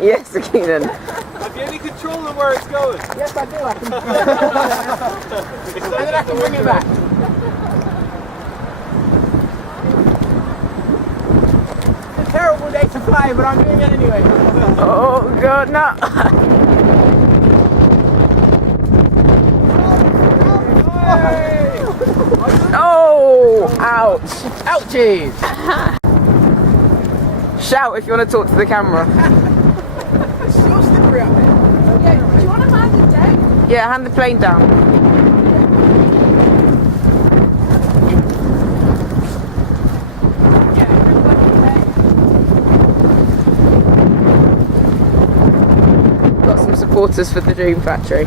Yes, Keenan. Have you any control of where it's going? Yes, I do. I can. And then I can bring it back. It's a terrible day to fly, but I'm doing it anyway. Oh god, no! Oh! Ouch! Ouchies! Shout if you want to talk to the camera. It's so slippery up there. Yeah, do you want to hand it down? Yeah, hand the plane down. Got some supporters for the DreamFactory.